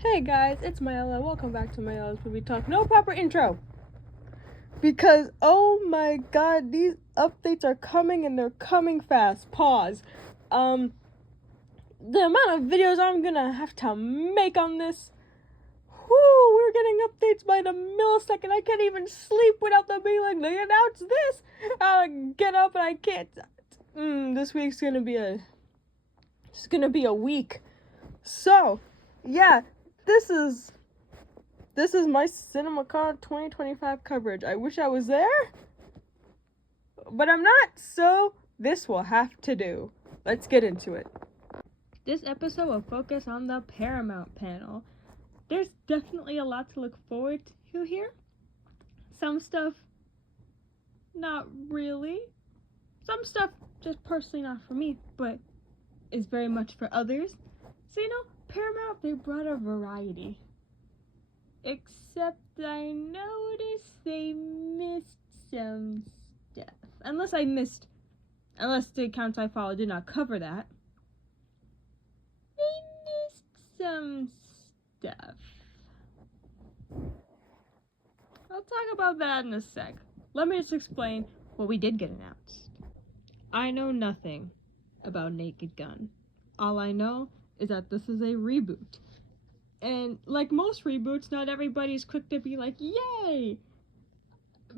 Hey guys, it's Myella. Welcome back to Myella's Movie Talk. No proper intro. Because, oh my god, these updates are coming and they're coming fast. Pause. The amount of videos I'm gonna have to make on this. Whoo, we're getting updates by the millisecond. I can't even sleep without them being like, they announced this. I get up and I can't. This week's gonna be a week. So, yeah. This is my CinemaCon 2025 coverage. I wish I was there, but I'm not, so this will have to do. Let's get into it. This episode will focus on the Paramount panel. There's definitely a lot to look forward to here. Some stuff, not really. Some stuff, just personally not for me, but is very much for others. So, Paramount, they brought a variety. Except I noticed they missed some stuff. Unless the accounts I follow did not cover that. They missed some stuff. I'll talk about that in a sec. Let me just explain what we did get announced. I know nothing about Naked Gun. All I know is that this is a reboot. And like most reboots, not everybody's quick to be like, yay!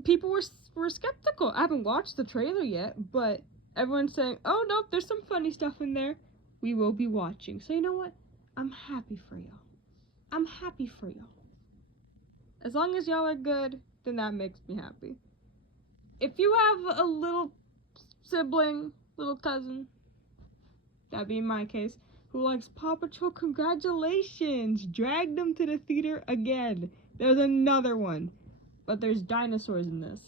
People were skeptical. I haven't watched the trailer yet, but everyone's saying, oh no, there's some funny stuff in there. We will be watching. So you know what? I'm happy for y'all. I'm happy for y'all. As long as y'all are good, then that makes me happy. If you have a little sibling, little cousin, that'd be in my case, who likes Paw Patrol, congratulations! Drag them to the theater again. There's another one. But there's dinosaurs in this.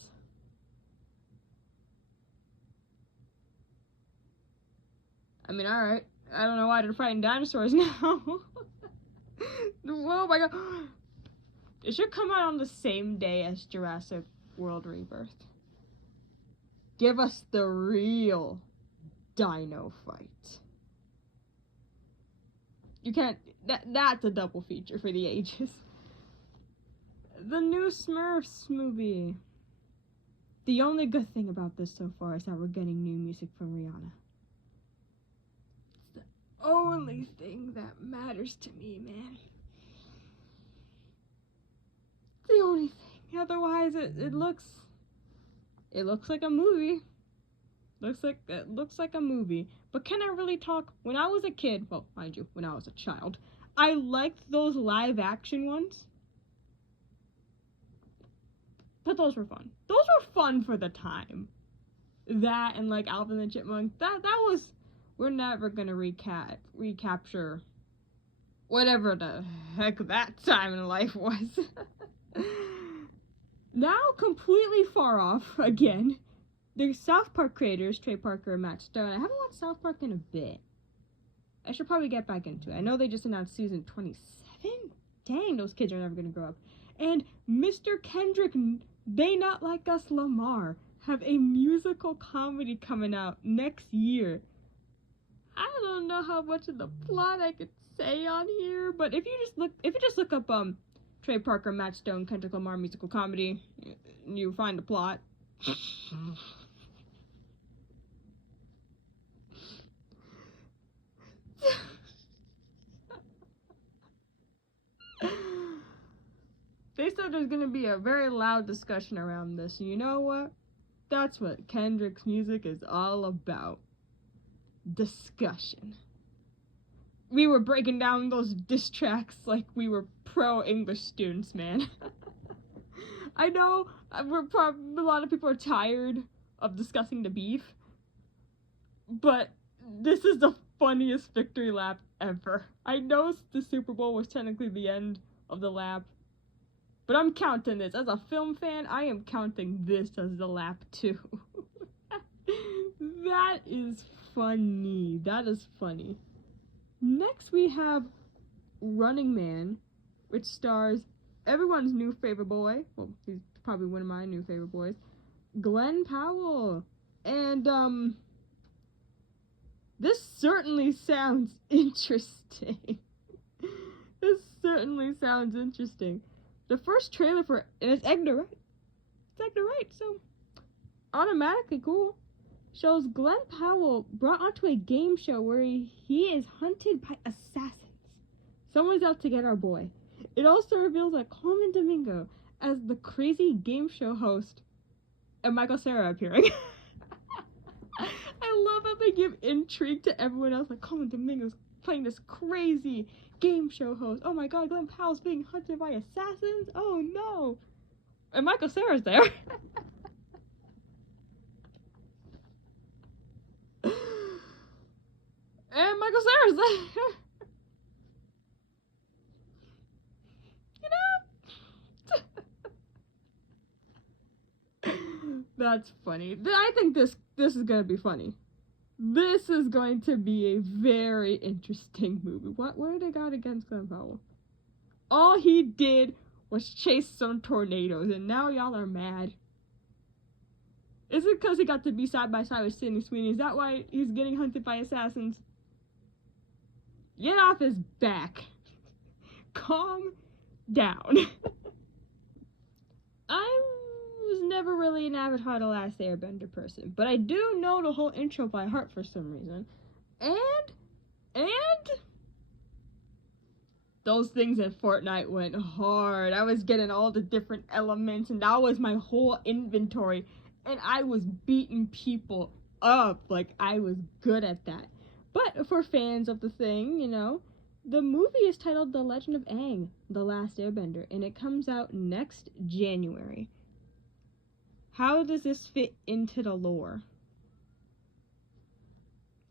I mean, alright. I don't know why they're fighting dinosaurs now. Oh my god. It should come out on the same day as Jurassic World Rebirth. Give us the real dino fight. You can't, that's a double feature for the ages. The new Smurfs movie. The only good thing about this so far is that we're getting new music from Rihanna. It's the only thing that matters to me, man. It's the only thing. Otherwise, it looks like a movie. It looks like a movie. But can I really talk? When I was a kid, well, mind you, when I was a child, I liked those live action ones. But those were fun. Those were fun for the time. That and like Alvin and the Chipmunks, that was, we're never gonna recapture whatever the heck that time in life was. Now completely far off again. The South Park creators, Trey Parker and Matt Stone. I haven't watched South Park in a bit. I should probably get back into it. I know they just announced season 27? Dang, those kids are never gonna grow up. And Mr. Kendrick, They Not Like Us Lamar, have a musical comedy coming out next year. I don't know how much of the plot I could say on here, but if you just look up Trey Parker, Matt Stone, Kendrick Lamar musical comedy, you find the plot. They said there's gonna be a very loud discussion around this, and you know what? That's what Kendrick's music is all about. Discussion. We were breaking down those diss tracks like we were pro-English students, man. I know a lot of people are tired of discussing the beef, but this is the funniest victory lap ever. I know the Super Bowl was technically the end of the lap, but I'm counting this. As a film fan, I am counting this as the lap too. That is funny. That is funny. Next we have Running Man, which stars everyone's new favorite boy. Well, he's probably one of my new favorite boys, Glenn Powell. And this certainly sounds interesting. certainly sounds interesting. The first trailer for, and it's Edgar Wright. It's Edgar Wright, so automatically cool. Shows Glenn Powell brought onto a game show where he is hunted by assassins. Someone's out to get our boy. It also reveals that Coleman Domingo as the crazy game show host and Michael Cera appearing. I love how they give intrigue to everyone else. Like, Coleman Domingo's playing this crazy game show host. Oh my god, Glenn Powell's being hunted by assassins? Oh no! And Michael Cera's there. And Michael Cera's there. That's funny. I think this is gonna be funny. This is going to be a very interesting movie. What did they got against Glenn Powell? All he did was chase some tornadoes, and now y'all are mad. Is it because he got to be side by side with Sydney Sweeney? Is that why he's getting hunted by assassins? Get off his back. Calm down. I was never really an Avatar The Last Airbender person, but I do know the whole intro by heart for some reason. And those things in Fortnite went hard. I was getting all the different elements, and that was my whole inventory, and I was beating people up. Like, I was good at that. But for fans of the thing, you know, the movie is titled The Legend of Aang, The Last Airbender, and it comes out next January. How does this fit into the lore?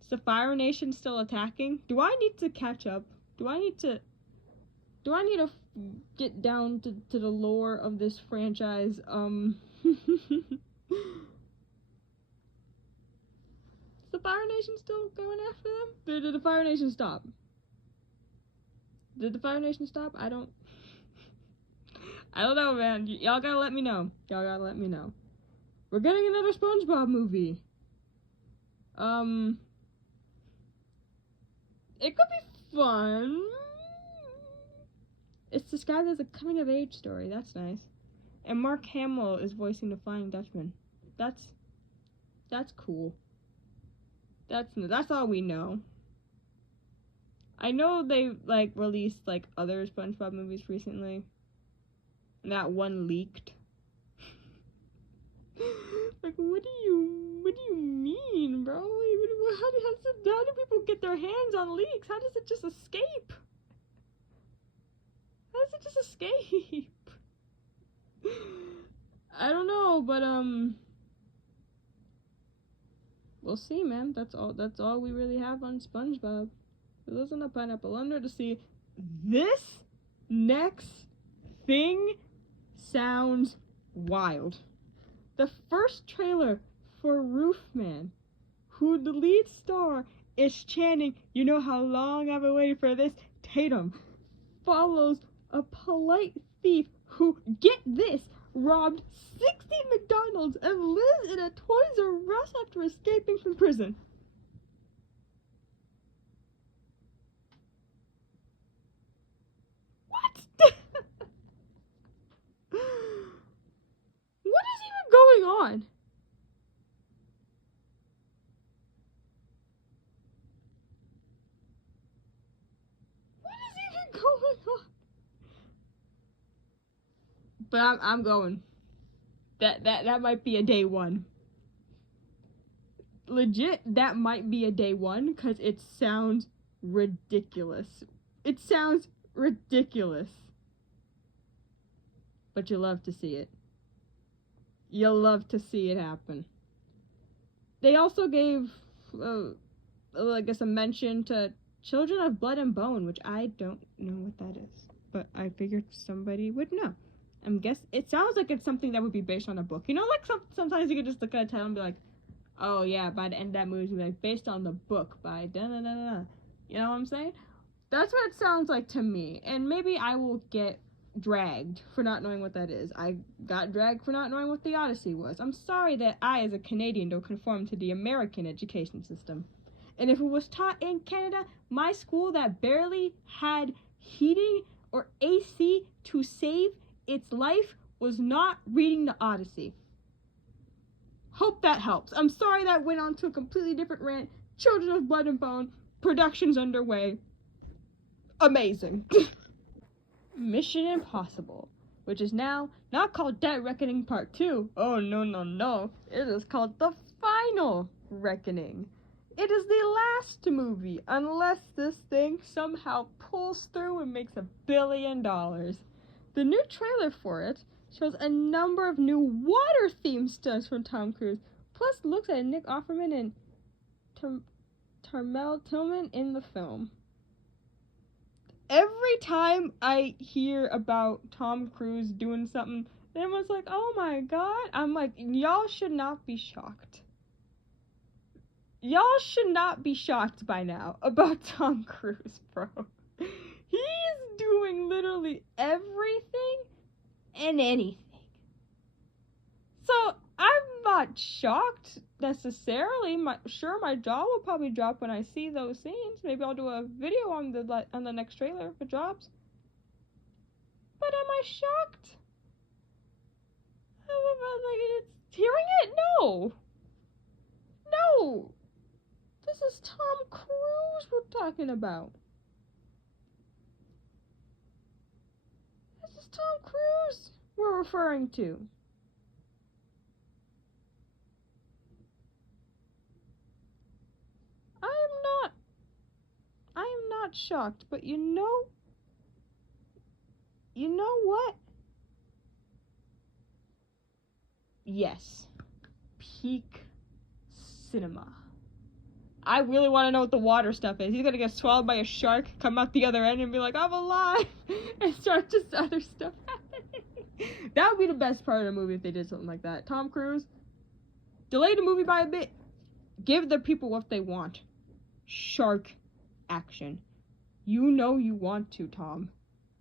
Is the Fire Nation still attacking? Do I need to catch up? Do I need to get down to the lore of this franchise? Is the Fire Nation still going after them? Did the Fire Nation stop? Did the Fire Nation stop? I don't know, man. Y'all gotta let me know. We're getting another SpongeBob movie. It could be fun. It's described as a coming-of-age story. That's nice. And Mark Hamill is voicing the Flying Dutchman. That's cool. That's all we know. I know they, like, released, like, other SpongeBob movies recently. And that one leaked. Like, what do you mean, bro? How do people get their hands on leaks? How does it just escape? I don't know, but we'll see, man. That's all we really have on SpongeBob. Listen to Pineapple Under to see this next thing sounds wild. The first trailer for Roofman, who the lead star is chanting, "You know how long I've been waiting for this," Tatum, follows a polite thief who, get this, robbed 60 McDonald's and lives in a Toys R Us after escaping from prison. What? What is even going on? What is even going on? But I'm going. That might be a day one. Legit, that might be a day one, because it sounds ridiculous. It sounds ridiculous. But you love to see it. You'll love to see it happen. They also gave, I guess, a mention to Children of Blood and Bone, which I don't know what that is. But I figured somebody would know. It sounds like it's something that would be based on a book. You know, like sometimes you could just look at a title and be like, oh yeah, by the end of that movie, it's like based on the book by da-da-da-da-da. You know what I'm saying? That's what it sounds like to me. And maybe I will get dragged for not knowing what that is. I got dragged for not knowing what the Odyssey was. I'm sorry that I, as a Canadian, don't conform to the American education system. And if it was taught in Canada, my school that barely had heating or save its life was not reading the Odyssey. Hope that helps. I'm sorry that went on to a completely different rant. Children of Blood and Bone, production's underway. Amazing. Mission Impossible, which is now not called Dead Reckoning Part 2. Oh, no. It is called The Final Reckoning. It is the last movie, unless this thing somehow pulls through and makes $1 billion. The new trailer for it shows a number of new water-themed stunts from Tom Cruise, plus looks at Nick Offerman and Tarmel Tillman in the film. Every time I hear about Tom Cruise doing something, everyone's like, oh my god. I'm like, y'all should not be shocked. Y'all should not be shocked by now about Tom Cruise, bro. He's doing literally everything and anything. So I'm not shocked necessarily. Sure, my jaw will probably drop when I see those scenes. Maybe I'll do a video on the next trailer if it drops. But am I shocked? Like, hearing it? No. This is Tom Cruise we're talking about. This is Tom Cruise we're referring to. I am not shocked, but you know what? Yes. Peak cinema. I really want to know what the water stuff is. He's gonna get swallowed by a shark, come out the other end, and be like, I'm alive! And start just other stuff happening. That would be the best part of the movie if they did something like that. Tom Cruise, delay the movie by a bit. Give the people what they want. Shark action. You know you want to, Tom.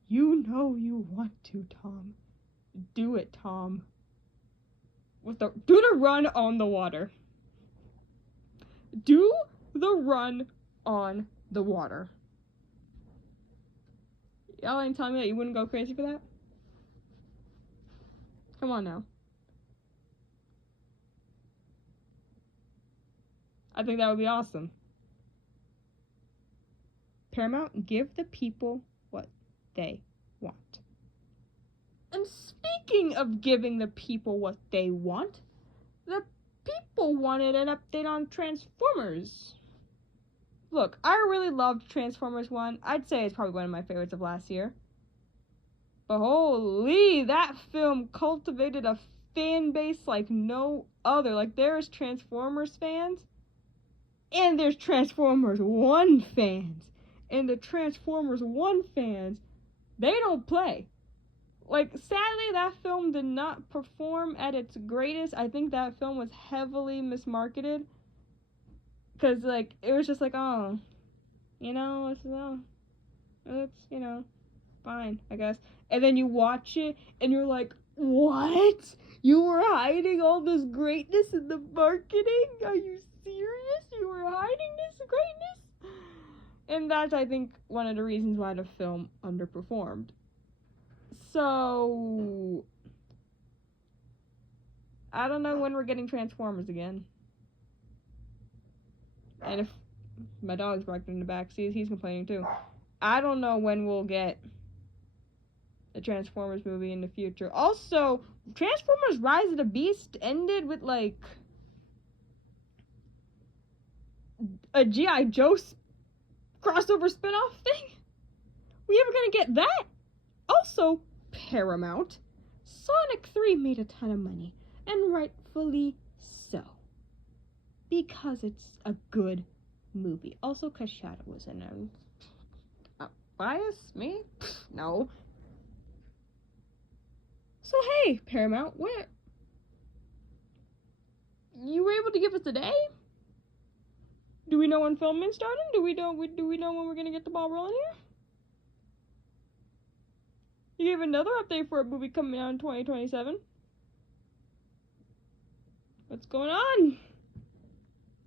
You know you want to, Tom. Do it, Tom. Do the run on the water. Do the run on the water. Y'all ain't telling me that you wouldn't go crazy for that? Come on now. I think that would be awesome. Paramount, give the people what they want. And speaking of giving the people what they want, the people wanted an update on Transformers. Look, I really loved Transformers 1. I'd say it's probably one of my favorites of last year. But holy, that film cultivated a fan base like no other. Like, there's Transformers fans, and there's Transformers 1 fans. And the Transformers 1 fans, they don't play. Like, sadly, that film did not perform at its greatest. I think that film was heavily mismarketed. Because, like, it was just like, oh, it's fine, I guess. And then you watch it, and you're like, what? You were hiding all this greatness in the marketing? Are you serious? You were hiding this greatness? And that's, I think, one of the reasons why the film underperformed. So, I don't know when we're getting Transformers again. And if my dog's barking in the back, see, he's complaining too. I don't know when we'll get a Transformers movie in the future. Also, Transformers Rise of the Beast ended with, like, a G.I. Joe crossover spinoff thing? We ever gonna get that? Also, Paramount, Sonic 3 made a ton of money, and rightfully so. Because it's a good movie. Also, because Shadow was in it. Bias? Me? No. So, hey, Paramount, where? You were able to give us a day? Do we know when filming's starting? Do we know when we're gonna get the ball rolling here? You gave another update for a movie coming out in 2027. What's going on?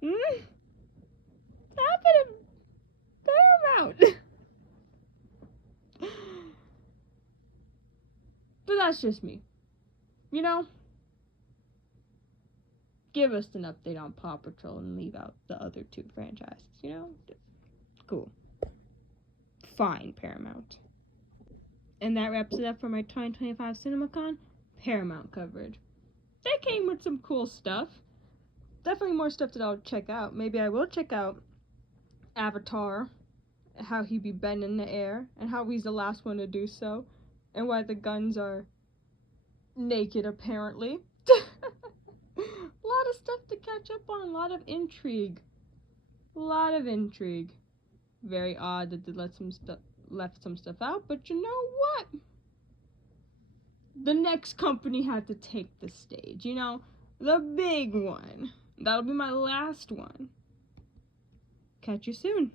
What's happening? Paramount! that's just me. You know? Give us an update on Paw Patrol and leave out the other 2 franchises, you know? Cool. Fine, Paramount. And that wraps it up for my 2025 CinemaCon Paramount coverage. They came with some cool stuff. Definitely more stuff that I'll check out. Maybe I will check out Avatar, how he be bending in the air, and how he's the last one to do so, and why the guns are naked, apparently. A lot of stuff to catch up on, a lot of intrigue. Very odd that they left some stuff out, but you know what? The next company had to take the stage, you know? The big one. That'll be my last one. Catch you soon.